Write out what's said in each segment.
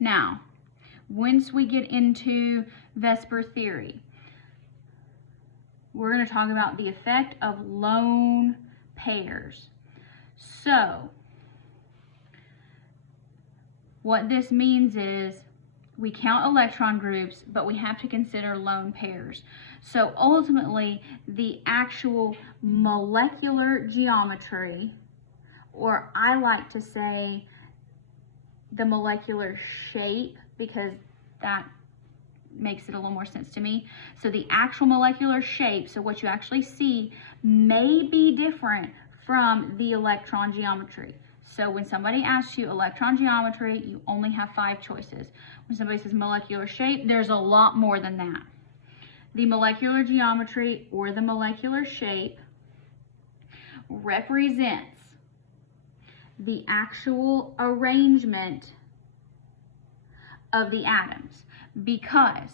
Now, once we get into VSEPR theory, we're going to talk about the effect of lone pairs. So, what this means is we count electron groups, but we have to consider lone pairs. So ultimately, the actual molecular geometry, or I like to say the molecular shape, because that makes it a little more sense to me. So the actual molecular shape, so what you actually see, may be different from the electron geometry. So when somebody asks you electron geometry, you only have 5 choices. When somebody says molecular shape, there's a lot more than that. The molecular geometry or the molecular shape represents the actual arrangement of the atoms, because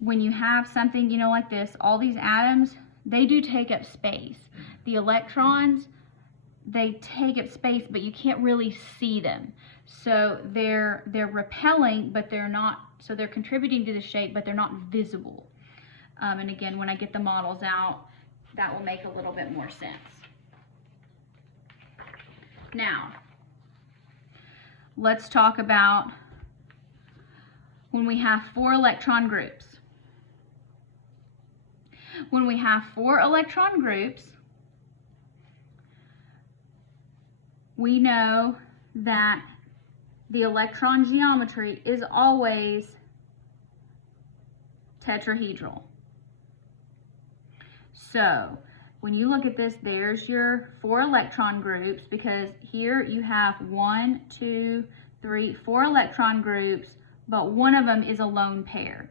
when you have something, you know, like this, all these atoms, they do take up space. The electrons, they take up space, but you can't really see them. So they're repelling, but they're not, so they're contributing to the shape, but they're not visible. And again, when I get the models out, that will make a little bit more sense. Now, let's talk about when we have 4 electron groups. When we have 4 electron groups, we know that the electron geometry is always tetrahedral. So when you look at this, there's your 4 electron groups, because here you have 1, 2, 3, 4 electron groups, but one of them is a lone pair.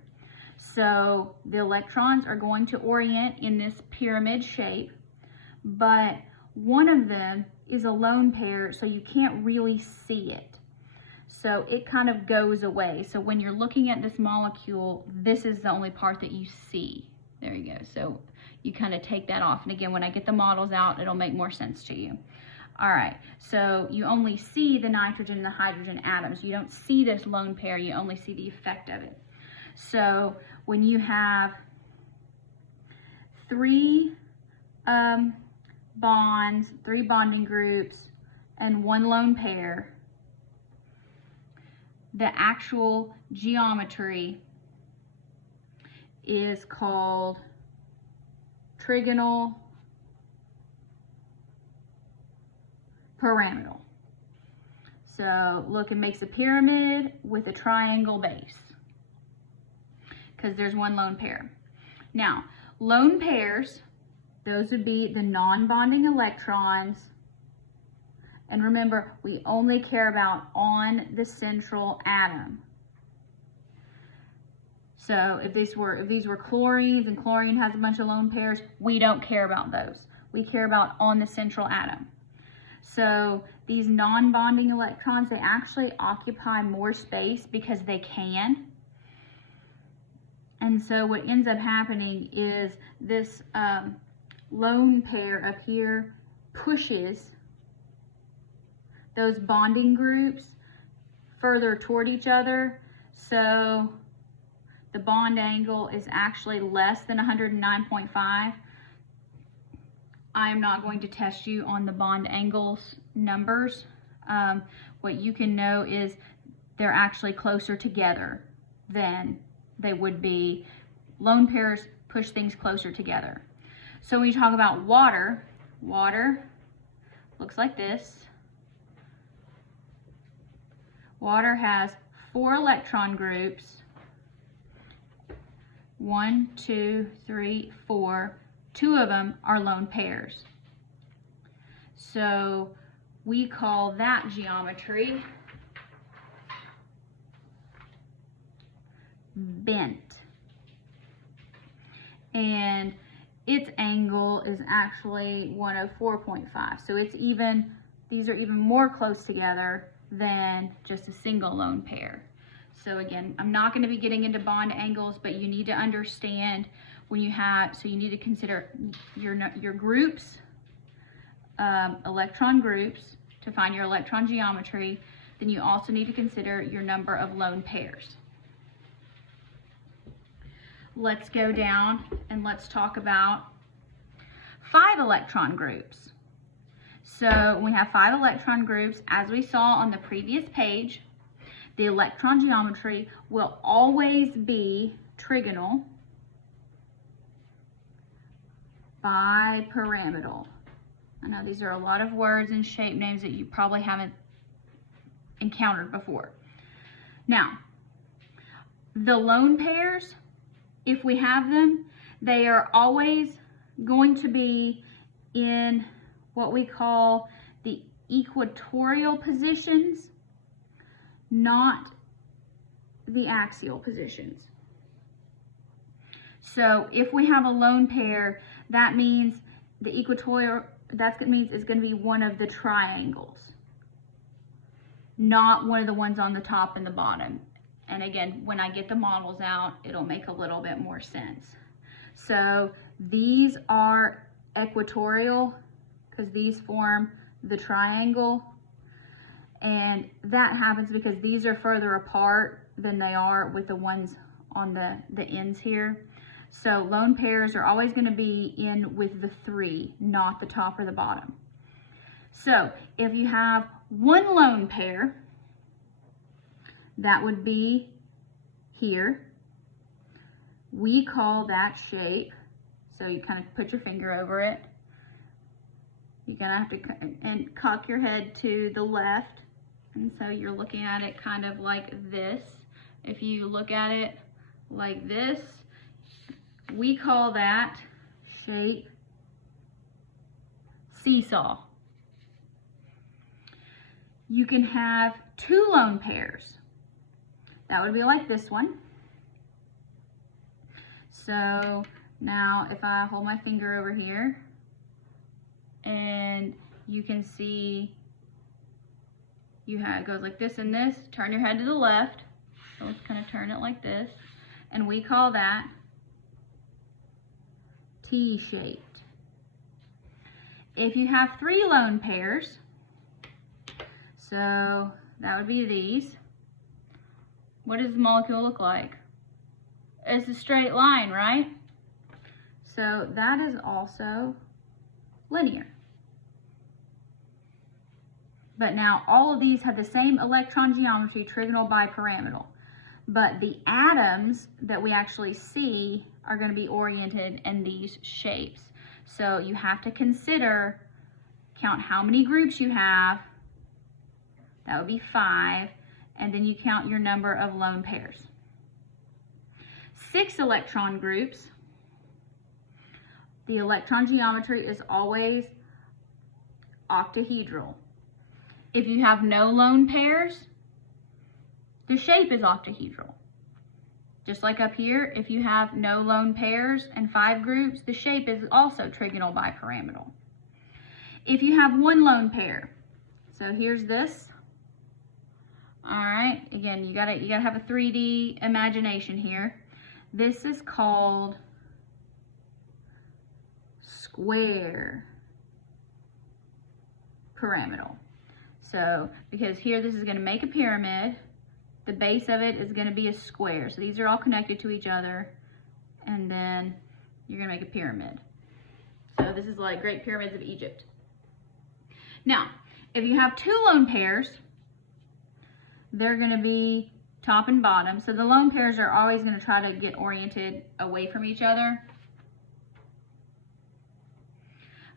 So the electrons are going to orient in this pyramid shape, but one of them is a lone pair, so you can't really see it. So it kind of goes away. So when you're looking at this molecule, this is the only part that you see. There you go. So you kind of take that off. And again, when I get the models out, it'll make more sense to you. All right, so you only see the nitrogen and the hydrogen atoms. You don't see this lone pair, you only see the effect of it. So when you have 3 bonds, 3 bonding groups, and 1 lone pair, the actual geometry is called Trigonal Pyramidal. So look, it makes a pyramid with a triangle base, because there's 1 lone pair. Now, lone pairs, those would be the non-bonding electrons. And remember, we only care about on the central atom. So if these were chlorines, and chlorine has a bunch of lone pairs, we don't care about those. We care about on the central atom. So these non-bonding electrons, they actually occupy more space because they can. And so what ends up happening is this lone pair up here pushes those bonding groups further toward each other. So the bond angle is actually less than 109.5. I am not going to test you on the bond angles numbers. What you can know is they're actually closer together than they would be. Lone pairs push things closer together. So when you talk about water, water looks like this. Water has 4 electron groups. 1, 2, 3, 4. 2 of them are lone pairs. So we call that geometry bent. And its angle is actually 104.5. So it's even, these are even more close together than just a single lone pair. So again, I'm not going to be getting into bond angles, but you need to understand when you have, so you need to consider your groups, electron groups, to find your electron geometry. then you also need to consider your number of lone pairs. Let's go down and let's talk about 5 electron groups. So we have 5 electron groups. As we saw on the previous page, the electron geometry will always be trigonal bipyramidal. I know these are a lot of words and shape names that you probably haven't encountered before. Now, the lone pairs, if we have them, they are always going to be in what we call the equatorial positions, not the axial positions. So if we have a lone pair, that means the equatorial, that means it's going to be one of the triangles, not one of the ones on the top and the bottom. And again, when I get the models out, it'll make a little bit more sense. So these are equatorial because these form the triangle. And that happens because these are further apart than they are with the ones on the ends here. So lone pairs are always going to be in with the 3, not the top or the bottom. So if you have one lone pair, that would be here. We call that shape. So you kind of put your finger over it. You're going to have to cock your head to the left. And so you're looking at it kind of like this. If you look at it like this, we call that shape seesaw. You can have 2 lone pairs. That would be like this one. So now if I hold my finger over here, and you can see it goes like this and this. Turn your head to the left. So let's kind of turn it like this. And we call that T-shaped. If you have 3 lone pairs, so that would be these. What does the molecule look like? It's a straight line, right? So that is also linear. But now all of these have the same electron geometry, trigonal bipyramidal. But the atoms that we actually see are going to be oriented in these shapes. So you have to count how many groups you have. That would be 5. And then you count your number of lone pairs. 6 electron groups. The electron geometry is always octahedral. If you have no lone pairs, the shape is octahedral. Just like up here, if you have no lone pairs and 5 groups, the shape is also trigonal bipyramidal. If you have 1 lone pair, so here's this. All right, again, you gotta have a 3D imagination here. This is called square pyramidal. So, because here this is going to make a pyramid, the base of it is going to be a square. So these are all connected to each other, and then you're going to make a pyramid. So this is like Great Pyramids of Egypt. Now, if you have 2 lone pairs, they're going to be top and bottom. So the lone pairs are always going to try to get oriented away from each other.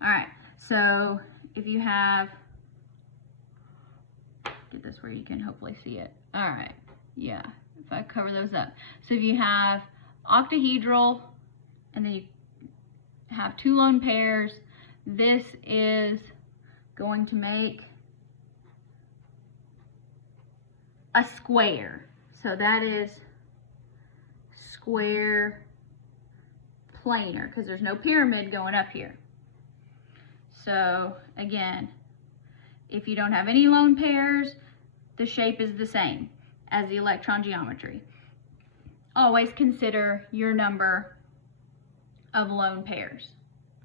All right, so if you have, get this where you can hopefully see it. All right, yeah, if I cover those up. So if you have octahedral and then you have 2 lone pairs, this is going to make a square. So that is square planar because there's no pyramid going up here. So again, if you don't have any lone pairs, the shape is the same as the electron geometry. Always consider your number of lone pairs.